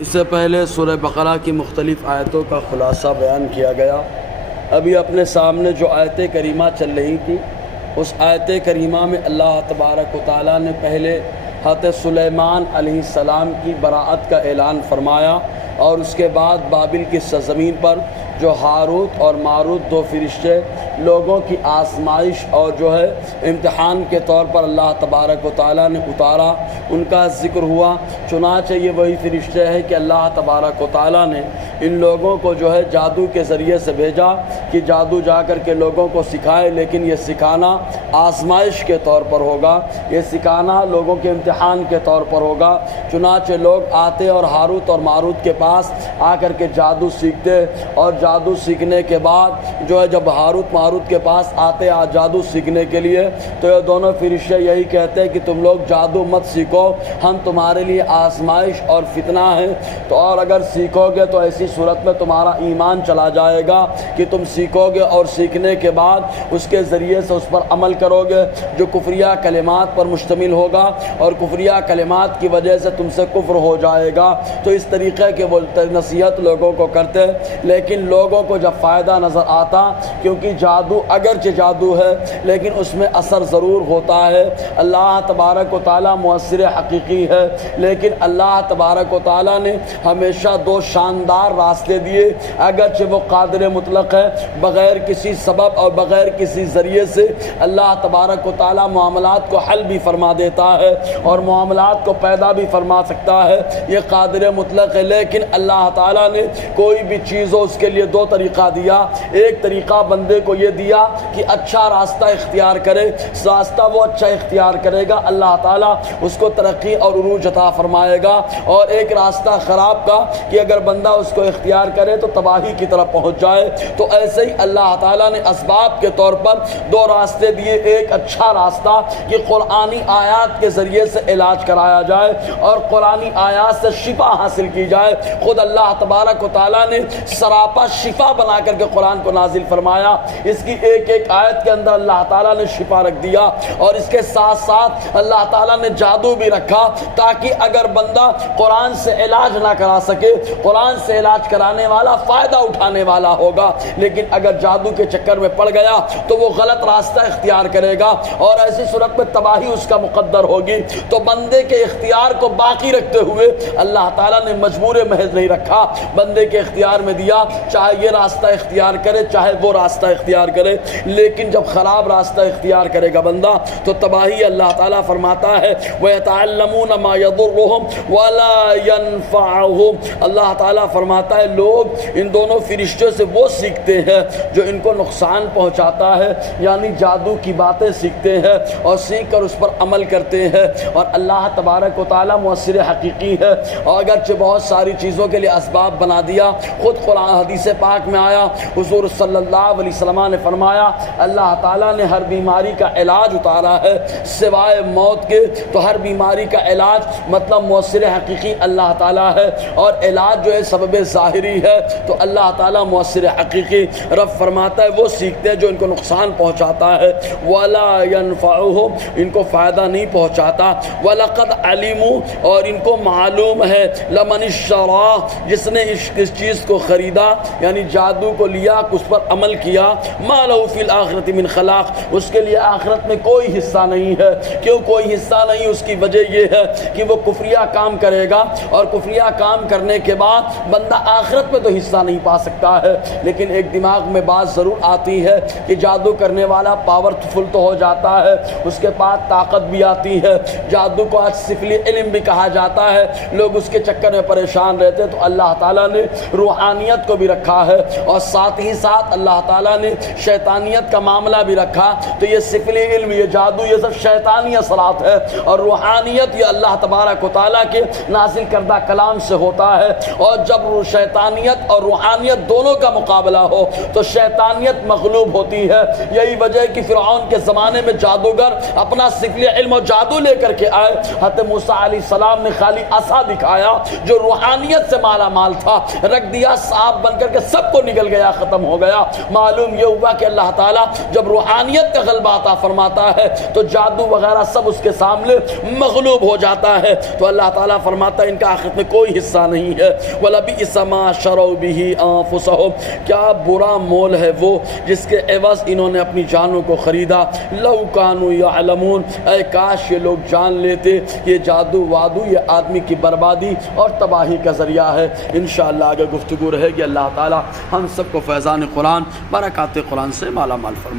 اس سے پہلے سورہ بقرہ کی مختلف آیتوں کا خلاصہ بیان کیا گیا۔ ابھی اپنے سامنے جو آیت کریمہ چل رہی تھی، اس آیت کریمہ میں اللہ تبارک و تعالیٰ نے پہلے حضرت سلیمان علیہ السلام کی براءت کا اعلان فرمایا، اور اس کے بعد بابل کی سرزمین پر جو ہاروت اور ماروت دو فرشتے لوگوں کی آزمائش اور جو ہے امتحان کے طور پر اللہ تبارک و تعالیٰ نے اتارا، ان کا ذکر ہوا۔ چنانچہ یہ وہی فرشتے ہیں کہ اللہ تبارک و تعالیٰ نے ان لوگوں کو جو ہے جادو کے ذریعے سے بھیجا کہ جادو جا کر کے لوگوں کو سکھائے، لیکن یہ سکھانا آزمائش کے طور پر ہوگا، یہ سکھانا لوگوں کے امتحان کے طور پر ہوگا۔ چنانچہ لوگ آتے اور ہاروت اور ماروت کے پاس آ کر کے جادو سیکھتے، اور جادو سیکھنے کے بعد جو ہے جب ہاروت ماروت کے پاس آتے جادو سیکھنے کے لیے، تو یہ دونوں فرشتے یہی کہتے ہیں کہ تم لوگ جادو مت سیکھو، ہم تمہارے لیے آزمائش اور فتنہ ہے، تو اور اگر سیکھو گے تو ایسی صورت میں تمہارا ایمان چلا جائے گا کہ تم سیکھو گے اور سیکھنے کے بعد اس کے ذریعے سے اس پر عمل کرو گے جو کفریہ کلمات پر مشتمل ہوگا، اور کفریہ کلمات کی وجہ سے تم سے کفر ہو جائے گا۔ تو اس طریقے کے وہ نصیحت لوگوں کو کرتے، لیکن لوگوں کو جب فائدہ نظر آتا، کیونکہ جادو اگرچہ جادو ہے لیکن اس میں اثر ضرور ہوتا ہے۔ اللہ تبارک و تعالیٰ مؤثر حقیقی ہے، لیکن اللہ تبارک و تعالیٰ نے ہمیشہ دو شاندار راستے دیے، اگرچہ وہ قادر مطلق ہے، بغیر کسی سبب اور بغیر کسی ذریعے سے اللہ تبارک و تعالیٰ معاملات کو حل بھی فرما دیتا ہے اور معاملات کو پیدا بھی فرما سکتا ہے، یہ قادر مطلق ہے۔ لیکن اللہ تعالیٰ نے کوئی بھی چیز ہو اس کے لیے دو طریقہ دیا۔ ایک طریقہ بندے کو یہ دیا کہ اچھا راستہ اختیار کرے، راستہ وہ اچھا اختیار کرے گا اللہ تعالیٰ اس کو ترقی اور عروج عطا فرمائے گا، اور ایک راستہ خراب کا کہ اگر بندہ اس کو اختیار کرے تو تباہی کی طرف پہنچ جائے۔ تو ایسے ہی اللہ تعالیٰ نے اسباب کے طور پر دو راستے دیے۔ ایک اچھا راستہ کہ قرآنی آیات کے ذریعے سے علاج کرایا جائے اور قرآنی آیات سے شفا حاصل کی جائے۔ خود اللہ تبارک و تعالیٰ نے سراپا شفا بنا کر کے قرآن کو نازل فرمایا، اس کی ایک ایک آیت کے اندر اللہ تعالیٰ نے شفا رکھ دیا، اور اس کے ساتھ ساتھ اللہ تعالیٰ نے جادو بھی رکھا تاکہ اگر بندہ قرآن سے علاج نہ کرا سکے، قرآن سے علاج کرانے والا فائدہ اٹھانے والا ہوگا، لیکن اگر جادو کے چکر میں پڑ گیا تو وہ غلط راستہ اختیار کرے گا اور ایسی صورت میں تباہی اس کا مقدر ہوگی۔ تو بندے کے اختیار کو باقی رکھتے ہوئے اللہ تعالیٰ نے مجبور محض نہیں رکھا، بندے کے اختیار میں دیا، چاہے یہ راستہ اختیار کرے چاہے وہ راستہ اختیار کرے، لیکن جب خراب راستہ اختیار کرے گا بندہ تو تباہی۔ اللہ تعالیٰ فرماتا ہے وَيَتَعَلَّمُونَ مَا يَضُرُّهُمْ وَلَا يَنفَعُهُمْ، اللہ تعالیٰ فرماتا ہے لوگ ان دونوں فرشتوں سے وہ سیکھتے ہیں جو ان کو نقصان پہنچاتا ہے، یعنی جادو کی باتیں سیکھتے ہیں اور سیکھ کر اس پر عمل کرتے ہیں، اور اللہ تبارک و تعالیٰ مؤثر حقیقی ہے، اور اگرچہ بہت ساری چیزوں کے لیے اسباب بنا دیا۔ خود قرآن حدیث پاک میں آیا، حضور صلی اللہ علیہ وسلم نے فرمایا اللہ تعالیٰ نے ہر بیماری کا علاج اتارا ہے سوائے موت کے، تو ہر بیماری کا علاج مطلب مؤثر حقیقی اللہ تعالیٰ ہے، اور علاج جو ہے سبب ظاہری ہے، تو اللہ تعالیٰ مؤثر حقیقی رب فرماتا ہے وہ سیکھتے ہیں جو ان کو نقصان پہنچاتا ہے، وَلَا يَنفَعُهُمْ، ان کو فائدہ نہیں پہنچاتا، وَلَقَدْ عَلِمُوا، اور ان کو معلوم ہے، لَمَنِ اشْتَرَاهُ، جس نے اس چیز کو خریدا یعنی جادو کو لیا، اس پر عمل کیا، مَا لَهُ فِي الْآخِرَةِ مِنْ خَلَاقٍ، اس کے لیے آخرت میں کوئی حصہ نہیں ہے۔ کیوں کوئی حصہ نہیں؟ اس کی وجہ یہ ہے کہ وہ کفریہ کام کرے گا، اور کفریہ کام کرنے کے بعد بندہ آخرت میں تو حصہ نہیں پا سکتا ہے، لیکن ایک دماغ میں بات ضرور آتی ہے کہ جادو کرنے والا پاورفل تو ہو جاتا ہے، اس کے پاس طاقت بھی آتی ہے۔ جادو کو آج سفلی علم بھی کہا جاتا ہے، لوگ اس کے چکر میں پریشان رہتے، تو اللہ تعالیٰ نے روحانیت کو بھی رکھا ہے، اور ساتھ ہی ساتھ اللہ تعالیٰ نے شیطانیت کا معاملہ بھی رکھا۔ تو یہ سفلی علم، یہ جادو، یہ سب شیطانی اثرات ہے، اور روحانیت یہ اللہ تبارک و تعالیٰ کے نازل کردہ کلام سے ہوتا ہے۔ اور جب شیطانیت اور روحانیت دونوں کا مقابلہ ہو تو شیطانیت مغلوب ہوتی ہے۔ یہی وجہ ہے کہ فرعون کے زمانے میں جادوگر اپنا سفلی علم اور جادو لے کر کے آئے، حضرت موسیٰ علیہ السلام نے خالی عصا دکھایا جو روحانیت سے مالا مال تھا رکھ دیا، سانپ بن کر کے سب کو نگل گیا، ختم ہو گیا۔ معلوم یہ ہوا کہ اللہ تعالیٰ جب روحانیت کا غلبہ عطا فرماتا ہے تو جادو وغیرہ سب اس کے سامنے مغلوب ہو جاتا ہے، تو اللہ تعالیٰ فرماتا ہے ان کا آخرت میں کوئی حصہ نہیں ہے۔ وَلَبِئْسَ مَا شَرَوْا بِهِ أَنفُسَهُمْ، کیا برا مول ہے وہ جس کے عوض انہوں نے اپنی جانوں کو خریدا۔ لَوْ كَانُوا يَعْلَمُونَ، اے کاش یہ لوگ جان لیتے یہ جادو وادو یہ آدمی کی بربادی اور تباہی کا ذریعہ ہے۔ انشاءاللہ آگے گفتگو رہے گی۔ اللہ تعالیٰ ہم سب کو فیضان قرآن برکات قرآن سے مالا مال فرمائے۔